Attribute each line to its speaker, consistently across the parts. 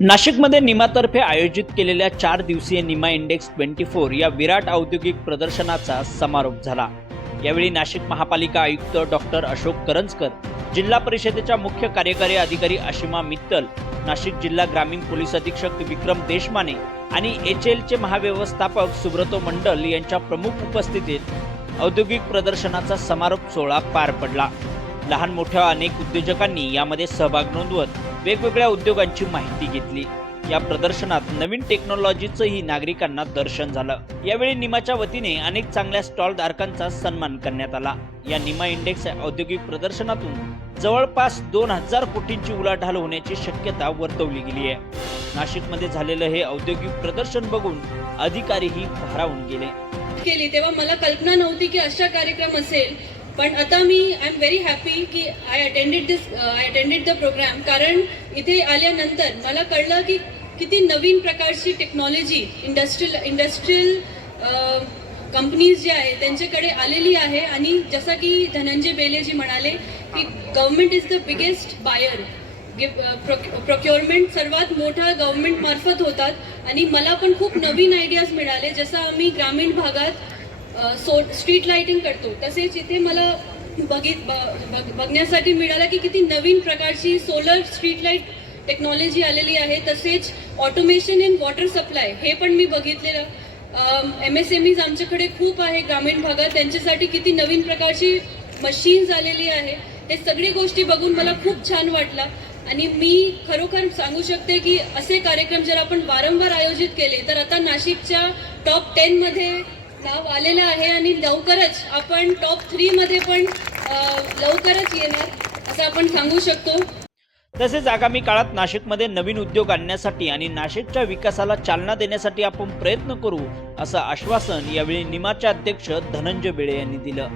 Speaker 1: नाशिकमध्ये निमातर्फे आयोजित केलेल्या चार दिवसीय निमा इंडेक्स ट्वेंटी फोर या विराट औद्योगिक प्रदर्शनाचा समारोप झाला. यावेळी नाशिक महापालिका आयुक्त डॉक्टर अशोक करंजकर जिल्हा परिषदेच्या मुख्य कार्यकारी अधिकारी आशिमा मित्तल नाशिक जिल्हा ग्रामीण पोलीस अधीक्षक विक्रम देशमाने आणि एच एलचे महाव्यवस्थापक सुब्रतो मंडल यांच्या प्रमुख उपस्थितीत औद्योगिक प्रदर्शनाचा समारोप सोहळा पार पडला. लहान मोठ्या अनेक उद्योजकांनी यामध्ये सहभाग नोंदवत वेगवेगळ्या उद्योगांची माहिती घेतली. या प्रदर्शनात नवीन टेक्नॉलॉजीचंही नागरिकांना दर्शन झालं. यावेळी निमाच्या वतीने अनेक चांगल्या स्टॉल धारकांचा सन्मान करण्यात आला. या निमा इंडेक्स औद्योगिक प्रदर्शनातून जवळपास दोन हजार कोटींची उलाढाल होण्याची शक्यता वर्तवली गेली आहे. नाशिकमध्ये झालेलं हे औद्योगिक प्रदर्शन बघून अधिकारीही भारावून गेले.
Speaker 2: केली. तेव्हा मला कल्पना नव्हती की अशा कार्यक्रम असेल पण आता मी आय एम व्हेरी हॅपी की I attended this I attended the programme कारण इथे आल्यानंतर मला कळलं की किती नवीन प्रकारची टेक्नॉलॉजी इंडस्ट्रियल इंडस्ट्रियल कंपनीज जे आहे त्यांच्याकडे आलेली आहे. आणि जसं की धनंजय बेलेजी म्हणाले की government is the biggest buyer procurement सर्वात मोठा गव्हर्मेंट मार्फत होतात. आणि मला पण खूप नवीन आयडियाज मिळाले. जसं आम्ही ग्रामीण भागात सो स्ट्रीट लाइटिंग करतो. तसेच इथे मला बघित ब- बघ- बघण्यासाठी मिळालं की किती नवीन प्रकारची सोलर स्ट्रीट लाइट टेक्नॉलॉजी आलेली आहे. तसेच ऑटोमेशन इन वॉटर सप्लाय हे पण मी बघितलेलं. एम एस एम ईज आमच्याकडे खूप आहे. ग्रामीण भागात त्यांच्यासाठी किती नवीन प्रकारची मशीन्स आलेली आहे. हे सगळी गोष्टी बघून मला खूप छान वाटलं. आणि मी खरोखर सांगू शकते की असे कार्यक्रम जर आपण वारंवार आयोजित केले तर आता नाशिकच्या टॉप टेनमध्ये नाव आलेलं आहे आणि लवकरच आपण टॉप थ्री मध्ये पण लवकरच येणार असं आपण सांगू शकतो.
Speaker 1: तसेच आगामी काळात नाशिकमध्ये नवीन उद्योग आणण्यासाठी आणि नाशिकच्या विकासाला चालना देण्यासाठी आपण प्रयत्न करू असं आश्वासन यावेळी निमाचे अध्यक्ष धनंजय बेळे यांनी दिलं.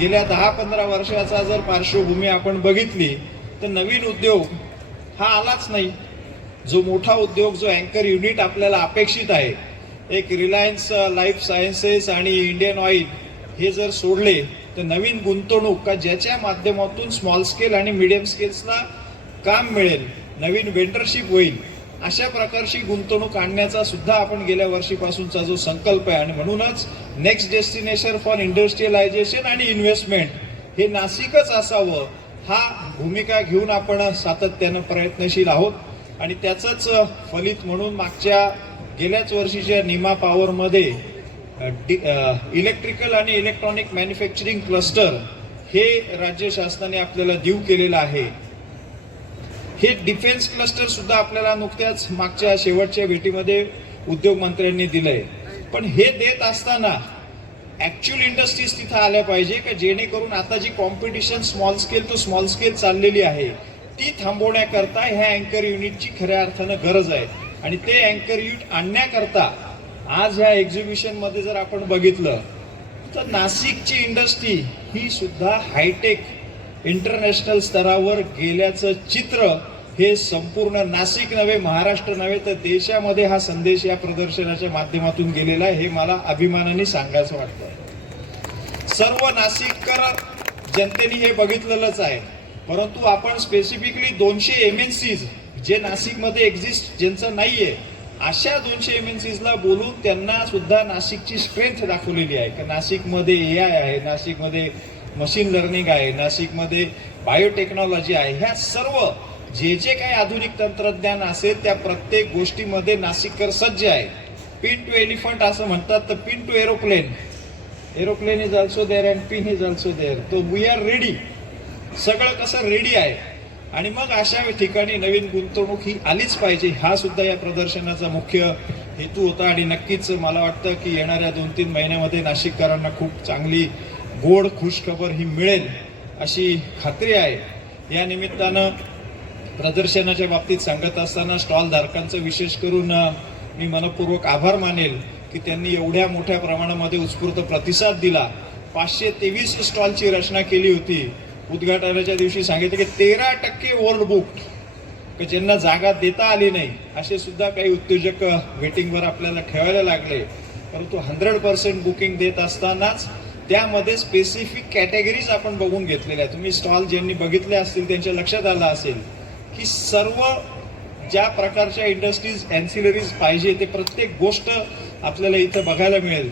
Speaker 3: गेल्या दहा पंधरा वर्षाचा जर पार्श्वभूमी आपण बघितली तर नवीन उद्योग हा आलाच नाही. जो मोठा उद्योग जो अँकर युनिट आपल्याला अपेक्षित आहे एक रिलायन्स लाईफ सायन्सेस आणि इंडियन ऑइल हे जर सोडले तर नवीन गुंतवणूक का ज्याच्या माध्यमातून स्मॉल स्केल आणि मिडियम स्केल्सला काम मिळेल नवीन वेंडरशिप होईल अशा प्रकारची गुंतवणूक आणण्याचा सुद्धा आपण गेल्या वर्षीपासूनचा जो संकल्प आहे. आणि म्हणूनच नेक्स्ट डेस्टिनेशन फॉर इंडस्ट्रियलायझेशन आणि इन्व्हेस्टमेंट हे नाशिकच असावं हा भूमिका घेऊन आपण सातत्यानं प्रयत्नशील आहोत. आणि त्याचंच uh, फलित म्हणून मागच्या गेल्याच वर्षीच्या निमा पॉवरमध्ये इलेक्ट्रिकल आणि इलेक्ट्रॉनिक मॅन्युफॅक्चरिंग क्लस्टर हे राज्य शासनाने आपल्याला देऊ केलेलं आहे. हे डिफेन्स क्लस्टर सुद्धा आपल्याला नुकत्याच मागच्या शेवटच्या भेटीमध्ये उद्योग मंत्र्यांनी दिलंय. पण हे देत असताना ऍक्च्युअल इंडस्ट्रीज तिथं आल्या पाहिजे का? जेणेकरून आता जी competition small scale to small scale चाललेली आहे ती थांबवण्याकरता ह्या अँकर युनिटची खऱ्या अर्थानं गरज आहे. आणि ते अँकर युट आणण्याकरता आज ह्या एक्झिबिशनमध्ये जर आपण बघितलं तर नाशिकची इंडस्ट्री ही सुद्धा हायटेक इंटरनॅशनल स्तरावर गेल्याचं चित्र हे संपूर्ण नाशिक नव्हे महाराष्ट्र नव्हे तर देशामध्ये हा संदेश या प्रदर्शनाच्या माध्यमातून गेलेला आहे हे मला अभिमानाने सांगायचं वाटतं. सर्व नाशिककर जनतेने हे बघितलेलंच आहे. परंतु आपण स्पेसिफिकली दोनशे एम एन सीज जे नाशिकमध्ये एक्झिस्ट ज्यांचं नाही आहे अशा दोनशे एम एन सीजला बोलून त्यांना सुद्धा नाशिकची स्ट्रेंथ दाखवलेली आहे. की नाशिकमध्ये ए आय आहे नाशिकमध्ये मशीन लर्निंग आहे नाशिकमध्ये बायोटेक्नॉलॉजी आहे. ह्या सर्व जे जे काही आधुनिक तंत्रज्ञान असेल त्या प्रत्येक गोष्टीमध्ये नाशिककर सज्ज आहे. पिन टू एलिफंट असं म्हणतात तर pin to aeroplane aeroplane is also there and pin is also there तो वी आर रेडी सगळं कसं रेडी आहे? आणि मग अशा ठिकाणी नवीन गुंतवणूक ही आलीच पाहिजे. हा सुद्धा या प्रदर्शनाचा मुख्य हेतू होता आणि नक्कीच मला वाटतं की येणाऱ्या दोन तीन महिन्यामध्ये नाशिककरांना खूप चांगली गोड खुशखबर ही मिळेल अशी खात्री आहे. या निमित्तानं प्रदर्शनाच्या बाबतीत सांगत असताना स्टॉलधारकांचं विशेष करून मी मनपूर्वक आभार मानेल की त्यांनी एवढ्या मोठ्या प्रमाणामध्ये उत्स्फूर्त प्रतिसाद दिला. पाचशे तेवीस स्टॉलची रचना केली होती. उद्घाटनाच्या दिवशी सांगितलं की तेरा टक्के ओल्ड बुक ज्यांना जागा देता आली नाही असे सुद्धा काही उद्योजक वेटिंगवर आपल्याला ठेवायला लागले. परंतु हंड्रेड पर्सेंट बुकिंग देत असतानाच त्यामध्ये स्पेसिफिक कॅटेगरीज आपण बघून घेतलेल्या आहेत. तुम्ही स्टॉल ज्यांनी बघितले असतील त्यांच्या लक्षात आलं असेल की सर्व ज्या प्रकारच्या इंडस्ट्रीज अँसिलरीज पाहिजे ते प्रत्येक गोष्ट आपल्याला इथं बघायला मिळेल.